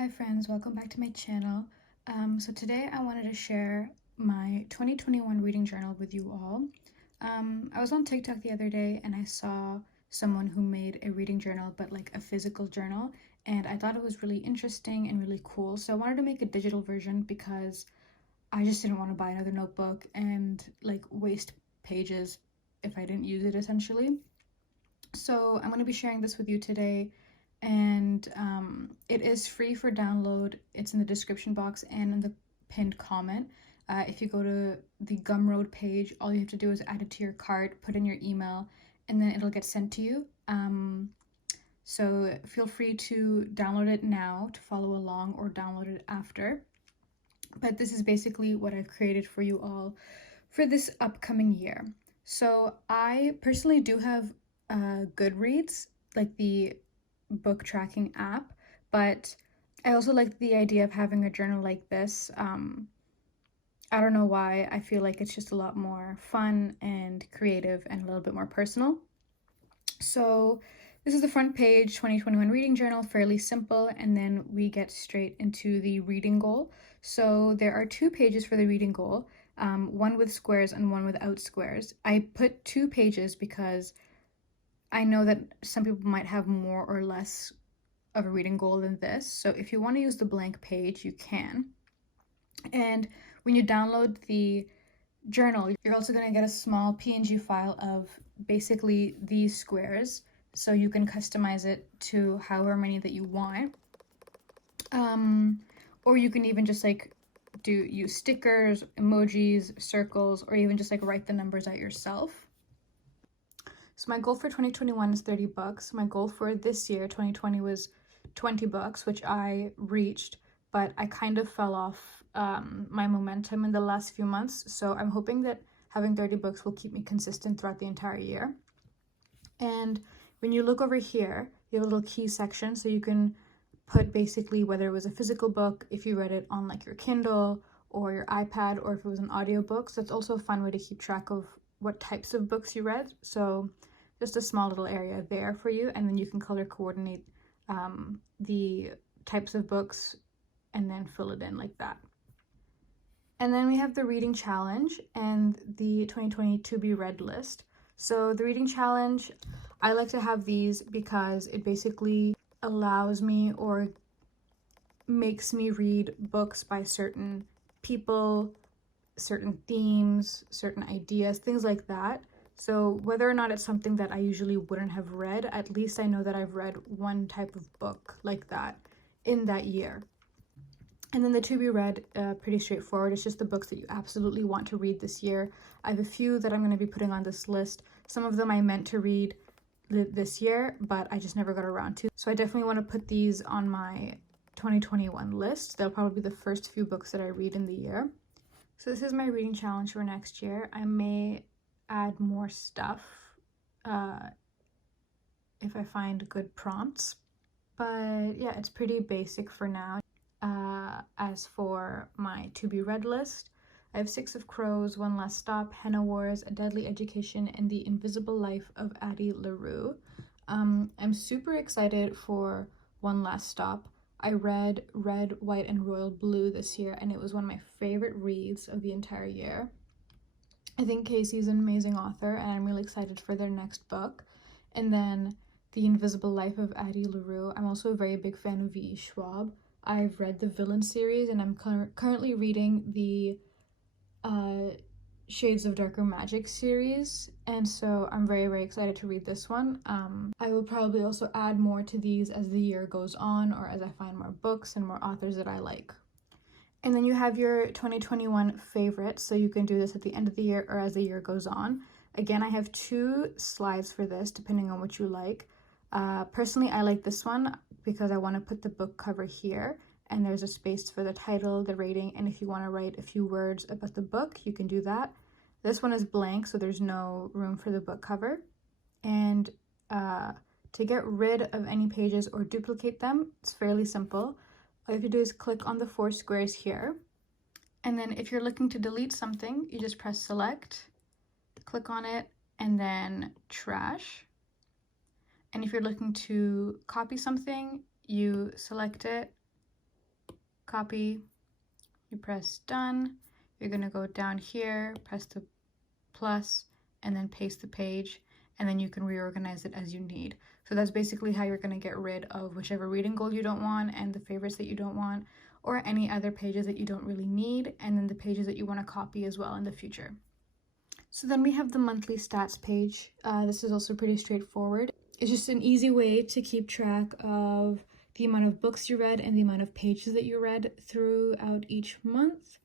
Hi friends, welcome back to my channel. So today I wanted to share my 2021 reading journal with you all. I was on TikTok the other day and I saw someone who made a reading journal, but like a physical journal, and I thought it was really interesting and really cool. So I wanted to make a digital version because I just didn't want to buy another notebook and like waste pages if I didn't use it essentially. So I'm going to be sharing this with you today, and it is free for download. It's in the description box and in the pinned comment. If you go to the Gumroad page, all you have to do is add it to your cart, put in your email, and then it'll get sent to you. So feel free to download it now to follow along or download it after. But this is basically what I've created for you all for this upcoming year. So I personally do have Goodreads, like the book tracking app, but I also like the idea of having a journal like this. I don't know why. I feel like it's just a lot more fun and creative and a little bit more personal. So this is the front page, 2021 reading journal, fairly simple, and then we get straight into the reading goal. So there are 2 pages for the reading goal, one with squares and one without squares. I put 2 pages because I know that some people might have more or less of a reading goal than this. So if you want to use the blank page, you can. And when you download the journal, you're also going to get a small PNG file of basically these squares, so you can customize it to however many that you want. Or you can even just like use stickers, emojis, circles, or even just like write the numbers out yourself. So my goal for 2021 is 30 books. My goal for this year, 2020, was 20 books, which I reached, but I kind of fell off my momentum in the last few months. So I'm hoping that having 30 books will keep me consistent throughout the entire year. And when you look over here, you have a little key section, so you can put basically whether it was a physical book, if you read it on like your Kindle or your iPad, or if it was an audiobook. So it's also a fun way to keep track of what types of books you read. So just a small little area there for you, and then you can color coordinate the types of books and then fill it in like that. And then we have the reading challenge and the 2020 to be read list. So the reading challenge, I like to have these because it basically allows me or makes me read books by certain people, certain themes, certain ideas, things like that. So whether or not it's something that I usually wouldn't have read, at least I know that I've read one type of book like that in that year. And then the to be read, pretty straightforward. It's just the books that you absolutely want to read this year. I have a few that I'm going to be putting on this list. Some of them I meant to read this year, but I just never got around to. So I definitely want to put these on my 2021 list. They'll probably be the first few books that I read in the year. So this is my reading challenge for next year. I may add more stuff if I find good prompts, but yeah, it's pretty basic for now. As for my to be read list, I have 6 of Crows, One Last Stop, Henna Wars, A Deadly Education, and The Invisible Life of Addie LaRue. I'm super excited for One Last Stop. I read Red, White, and Royal Blue this year, and it was one of my favorite reads of the entire year. I think Casey's an amazing author, and I'm really excited for their next book. And then The Invisible Life of Addie LaRue. I'm also a very big fan of V.E. Schwab. I've read the Villain series, and I'm currently reading the Shades of Darker Magic series, and so I'm very, very excited to read this one. I will probably also add more to these as the year goes on, or as I find more books and more authors that I like. And then you have your 2021 favorites, so you can do this at the end of the year or as the year goes on. Again, I have 2 slides for this, depending on what you like. Personally, I like this one because I want to put the book cover here, and there's a space for the title, the rating, and if you want to write a few words about the book, you can do that. This one is blank, so there's no room for the book cover. And to get rid of any pages or duplicate them, it's fairly simple. All you have to do is click on the 4 squares here, and then if you're looking to delete something, you just press select, click on it, and then trash. And if you're looking to copy something, you select it, copy, you press done, you're going to go down here, press the plus, and then paste the page, and then you can reorganize it as you need. So that's basically how you're going to get rid of whichever reading goal you don't want and the favorites that you don't want, or any other pages that you don't really need, and then the pages that you want to copy as well in the future. So then we have the monthly stats page. This is also pretty straightforward. It's just an easy way to keep track of the amount of books you read and the amount of pages that you read throughout each month.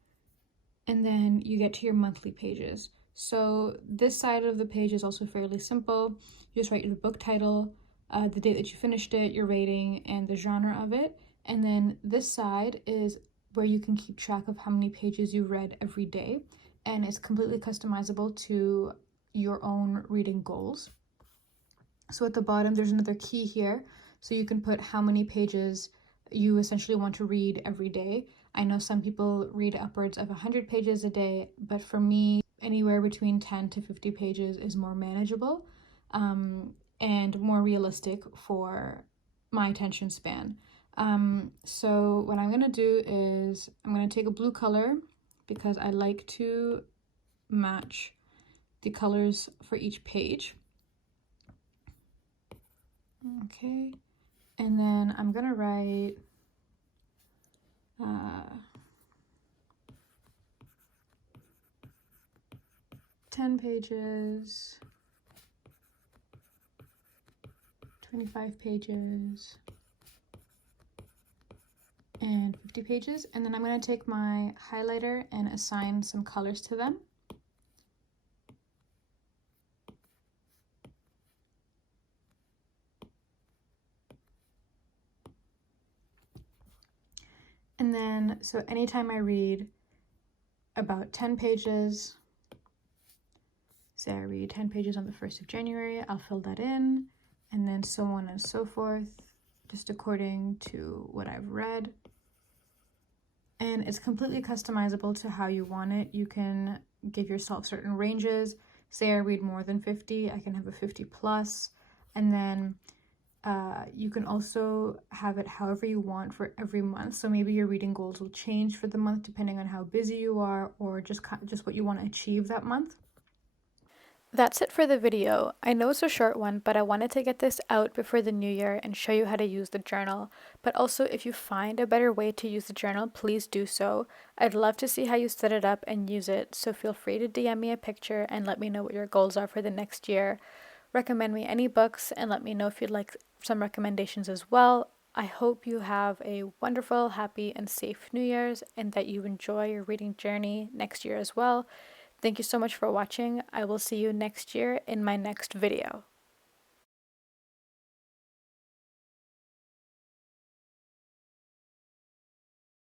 And then you get to your monthly pages. So this side of the page is also fairly simple. You just write the book title, the date that you finished it, your rating, and the genre of it. And then this side is where you can keep track of how many pages you read every day. And it's completely customizable to your own reading goals. So at the bottom, there's another key here. So you can put how many pages you essentially want to read every day. I know some people read upwards of 100 pages a day, but for me, anywhere between 10 to 50 pages is more manageable and more realistic for my attention span. So what I'm gonna do is I'm gonna take a blue color because I like to match the colors for each page. Okay, and then I'm gonna write 10 pages, 25 pages, and 50 pages. And then I'm going to take my highlighter and assign some colors to them. And then, so anytime I read about 10 pages, say I read 10 pages on the 1st of January, I'll fill that in, and then so on and so forth, just according to what I've read. And it's completely customizable to how you want it. You can give yourself certain ranges. Say I read more than 50, I can have a 50 plus, and then you can also have it however you want for every month. So maybe your reading goals will change for the month depending on how busy you are or just what you want to achieve that month. That's it for the video. I know it's a short one, but I wanted to get this out before the new year and show you how to use the journal. But also, if you find a better way to use the journal, please do so. I'd love to see how you set it up and use it, so feel free to DM me a picture and let me know what your goals are for the next year. Recommend me any books and let me know if you'd like some recommendations as well. I hope you have a wonderful, happy, and safe New Year's and that you enjoy your reading journey next year as well. Thank you so much for watching. I will see you next year in my next video.